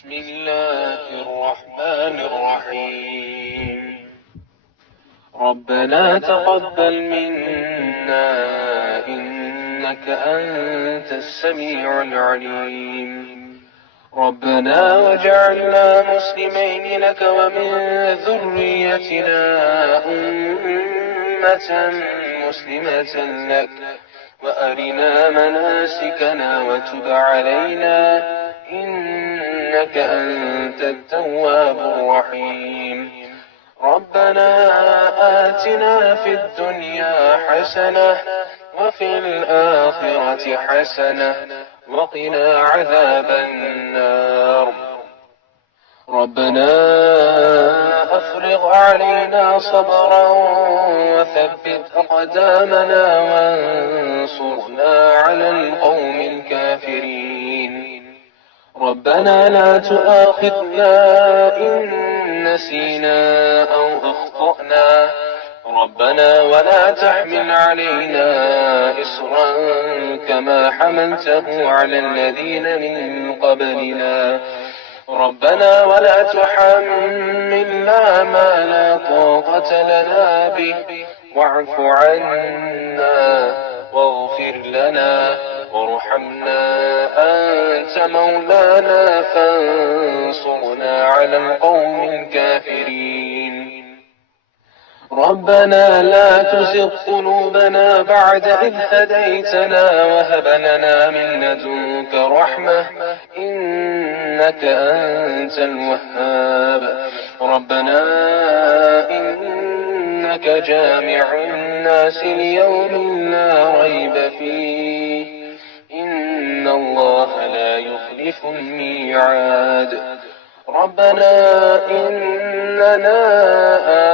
بسم الله الرحمن الرحيم. ربنا تقبل منا إنك أنت السميع العليم. ربنا واجعلنا مسلمين لك ومن ذريتنا أمة مسلمة لك وأرنا مناسكنا وتب علينا إنك أنت التواب الرحيم. ربنا آتنا في الدنيا حسنة وفي الآخرة حسنة وقنا عذاب النار. ربنا أفرغ علينا صبرا وثبت أقدامنا وانصرنا على القوم الكافرين. ربنا لا تؤاخذنا إن نسينا أو أخطأنا. ربنا ولا تحمل علينا إصرا كما حملته على الذين من قبلنا. ربنا ولا تحملنا ما لا طاقة لنا به واعف عنا واغفر لنا وارحمنا أنت مولانا فانصرنا على القوم الكافرين. ربنا لا تزغ قلوبنا بعد إذ هديتنا وهب لنا من لدنك رحمة إنك أنت الوهاب. ربنا إنك جامع الناس ليوم لا ريب فيه إن الله لا يخلف الميعاد. ربنا إننا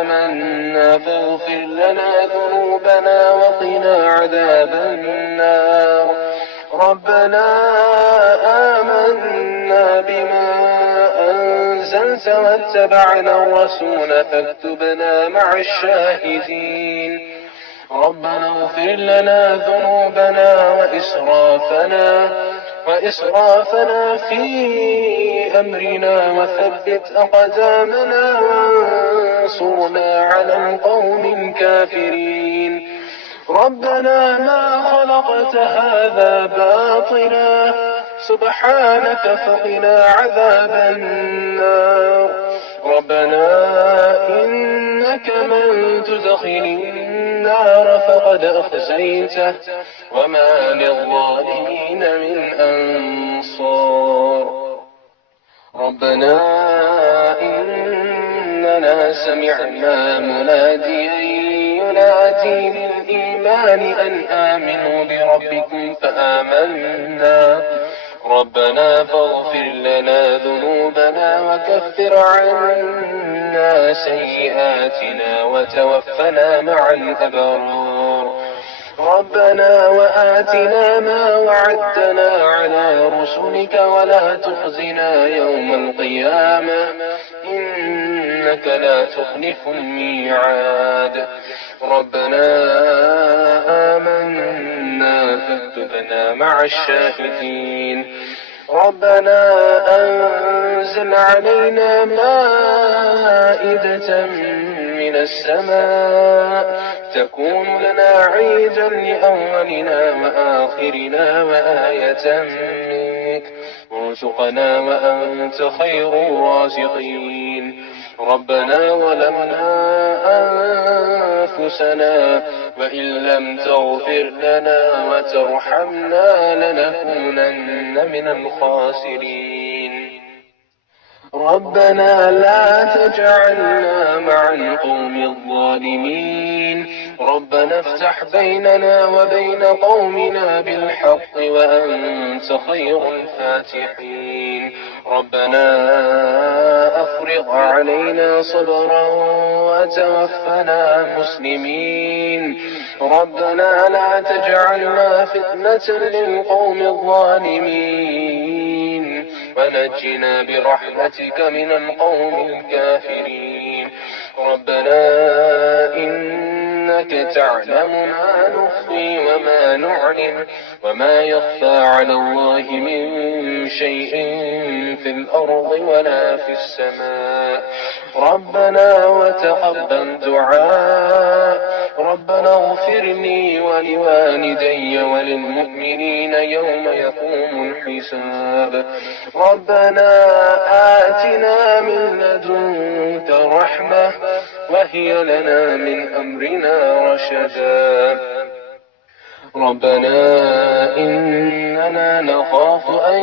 آمنا فاغفر لنا ذنوبنا وقنا عذاب النار. ربنا آمنا بما أنزلت واتبعنا الرسول فاكتبنا مع الشاهدين. ربنا اغفر لنا ذنوبنا وإسرافنا في أمرنا وثبت أقدامنا وانصرنا على القوم الكافرين. ربنا ما خلقت هذا باطلا سبحانك فقنا عذاب النار. ربنا إنك من تدخل النار فقد أخزيته وما للظالمين من أنصار. ربنا إننا سمعنا مناديا ينادي للإيمان أن آمنوا بربكم فآمنا. ربنا فاغفر لنا ذنوبنا وكفر عنا سيئاتنا وتوفنا مع الأبرار. ربنا وآتنا ما وعدتنا على رسلك ولا تخزنا يوم القيامة إنك لا تخلف الميعاد. ربنا آمنا فاكتبنا مع الشاهدين. ربنا أنزل علينا مائدة من السماء تكون لنا عيدا لأولنا وآخرنا وآية منك وارزقنا وأنت خير الرازقين. ربنا ظلمنا أنفسنا وإن لم تغفر لنا وترحمنا لنكونن من الخاسرين. ربنا لا تجعلنا مع القوم الظالمين. ربنا افتح بيننا وبين قومنا بالحق وأنت خير الفاتحين. ربنا أفرغ علينا صبرا وتوفنا مسلمين. ربنا لا تجعلنا فتنة للقوم الظالمين ونجنا برحمتك من القوم الكافرين. ربنا إنك تعلم ما نخفي وما نعلن وما يخفى على الله من شيء في الأرض ولا في السماء. ربنا وتقبل دعاء. ربنا اغفر لي ولوالدي وللمؤمنين يوم يقوم الحساب. ربنا آتنا من لدنك رحمة وهي لنا من أمرنا رشدا. ربنا إننا نخاف أن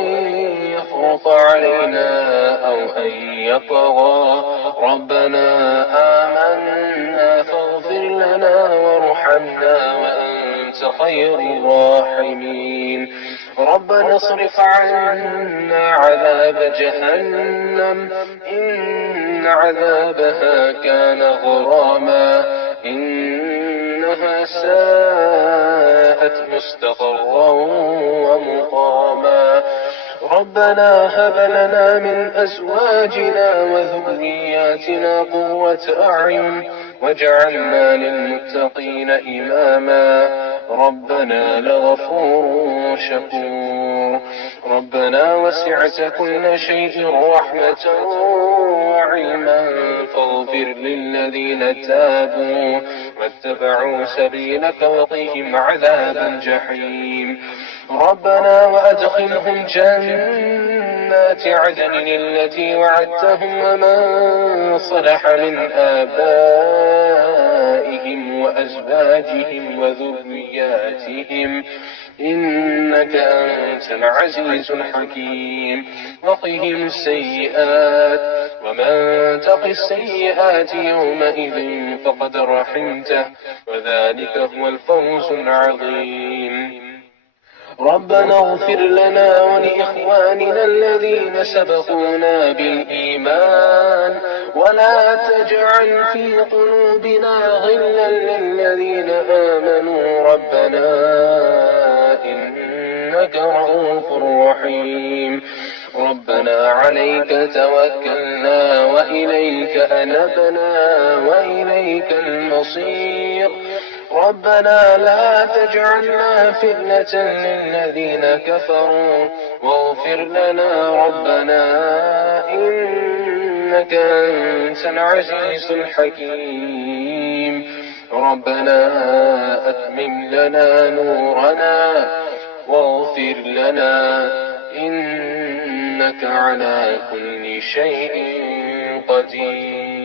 يفرط علينا أو أن يطغى. ربنا آمنا فاغفر لنا وارحمنا وأنت خير الراحمين. ربنا اصرف عنا عذاب جهنم إن عذابها كان غراما إنها ساءت مستقرا ومقاما. ربنا هب لنا من أزواجنا وذرياتنا قرة أعين واجعلنا للمتقين إماما. ربنا لغفور شكور. ربنا وسعت كل شيء رحمة وعلما فاغفر للذين تابوا واتبعوا سبيلك وقهم عذاب الجحيم. ربنا وأدخلهم جنات عدن التي وعدتهم ومن صلح من آبائهم وأزواجهم وذرياتهم إنك أنت العزيز الحكيم. وقهم السيئات ومن تق السيئات يومئذ فقد رحمته وذلك هو الفوز العظيم. ربنا اغفر لنا ولإخواننا الذين سبقونا بالإيمان ولا تجعل في قلوبنا غلا للذين آمنوا ربنا إنك رؤوف رحيم. ربنا عليك توكلنا وإليك أنبنا وإليك المصير. ربنا لا تجعلنا فتنة للذين كفروا واغفر لنا ربنا إنك أنت العزيز الحكيم. ربنا أتمم لنا نورنا واغفر لنا إنك على كل شيء قدير.